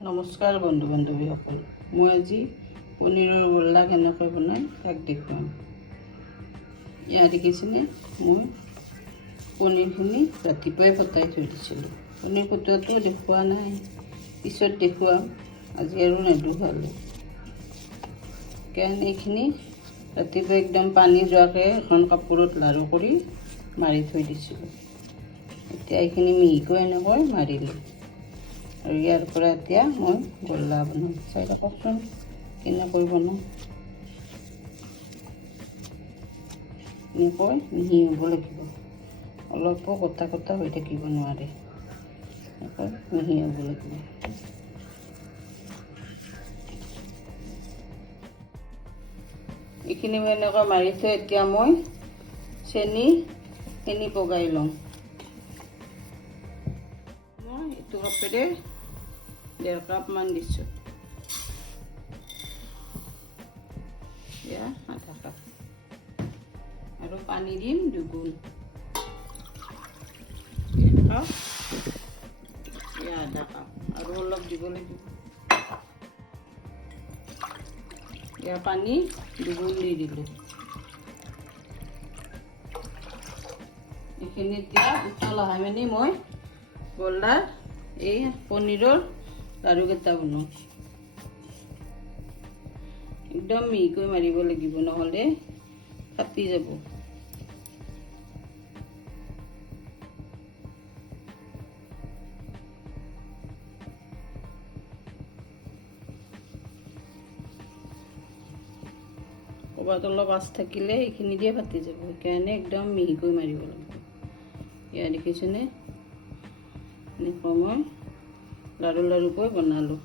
নমস্কাৰ বন্ধু বান্ধৱীসকল, মই আজি পনীৰৰ গোল্লা কেনেকৈ বনাই তাক দেখুৱাম। ইয়াত দেখিছেনে, মই পনীৰখিনি ৰাতিপুৱাই ফটাই থৈ দিছিলোঁ। পনীৰ ফটোৱাটো দেখুওৱা নাই, পিছত দেখুৱাম। আজি আৰু নেদেখুৱালোঁ, কাৰণ এইখিনি ৰাতিপুৱা একদম পানী যোৱাকৈ এখন কাপোৰত লাৰু কৰি মাৰি থৈ দিছিলোঁ। এতিয়া এইখিনি মিহিকৈ এনেকৈ মাৰিলোঁ আৰু ইয়াৰ পৰা এতিয়া মই গোল্লা বনাম। চাই থাককচোন কেনেকৈ বনাওঁ। এনেকৈ মিহি হ'ব লাগিব, অলপো কটা কটা হৈ থাকিব নোৱাৰে, এনেকৈ মিহি হ'ব লাগিব। এইখিনি মই এনেকৈ মাৰি থৈ এতিয়া মই চেনি পগাই লওঁ। মই এইটো কাপেৰে 1.5 কাপমান দিছোঁ, আধা কাপ, আৰু পানী দিম 2 গুণ, 1 কাপ, আধা কাপ, আৰু অলপ দিব লাগিব। পানী 2 গুণ দি দিলোঁ। এইখিনি এতিয়া উতল অহা মানে মই গোল্লাৰ এই পনীৰৰ লাৰুকেইটা বনাওঁ। একদম মিহিকৈ মাৰিব লাগিব, নহ'লে ফাটি যাব। ক'ৰবাত অলপ আঁচ থাকিলে এইখিনি দিয়ে ফাটি যাব, সেইকাৰণে একদম মিহিকৈ মাৰিব লাগিব। এয়া দেখিছেনে, এনেকৈ মই লাৰুকৈ বনালোঁ।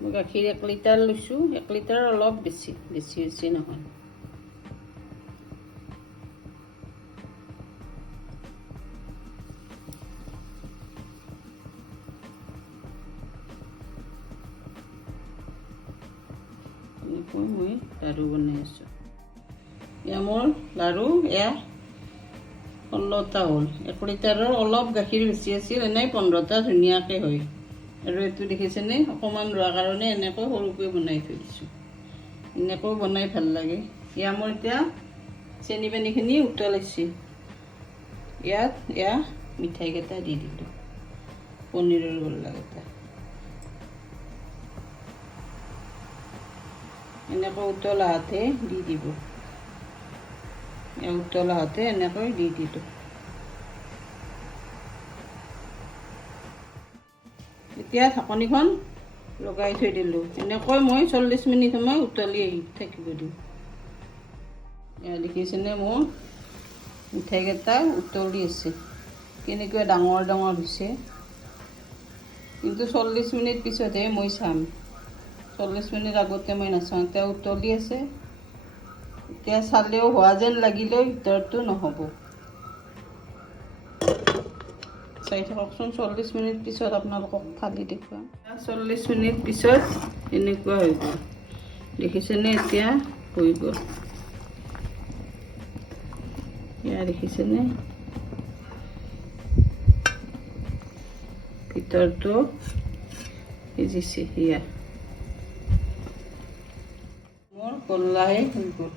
মই গাখীৰ 1 লিটাৰ লৈছোঁ, 1 লিটাৰ অলপ বেছি নহয়। এনেকৈ মই লাৰু বনাই আছোঁ। এয়া মোৰ লাৰু 16টা হ'ল। 1 লিটাৰৰ অলপ গাখীৰ বেছি আছিল, এনেই 15টা ধুনীয়াকৈ হয়। আৰু এইটো দেখিছেনে, অকণমান ৰোৱাৰ কাৰণে এনেকৈ সৰুকৈ বনাই থৈ দিছোঁ। এনেকৈ বনাই ভাল লাগে। এয়া মোৰ এতিয়া চেনি পানীখিনি উতলাইছে। ইয়াত মিঠাইকেইটা দি দিলোঁ, পনীৰৰ গোল্লাকেইটা। এনেকৈ উতল আহোঁতে দি দিব, উতল আহোঁতে এনেকৈ দি দিলোঁ। এতিয়া ঢাকনিখন লগাই থৈ দিলোঁ। এনেকৈ মই 40 মিনিট সময় উতলি থাকিব দিওঁ। এয়া দেখিছেনে, মোৰ মিঠাইকেইটা উতলি আছে, কেনেকুৱা ডাঙৰ ডাঙৰ হৈছে। কিন্তু 40 মিনিট পিছতহে মই চাম, 40 মিনিট আগতে মই নাচাওঁ। এতিয়া উতলি আছে, এতিয়া চালেও হোৱা যেন লাগিলেও ভিতৰটো নহ'ব। চাই থাককচোন, 40 মিনিট পিছত আপোনালোকক ফালি দেখুৱাম। 40 মিনিট পিছত এনেকুৱা হৈ গ'ল, দেখিছেনে, এতিয়া হৈ গ'ল। এয়া দেখিছেনে, ভিতৰটো সিজিছে। মোৰ গোল্লাই হৈ গ'ল।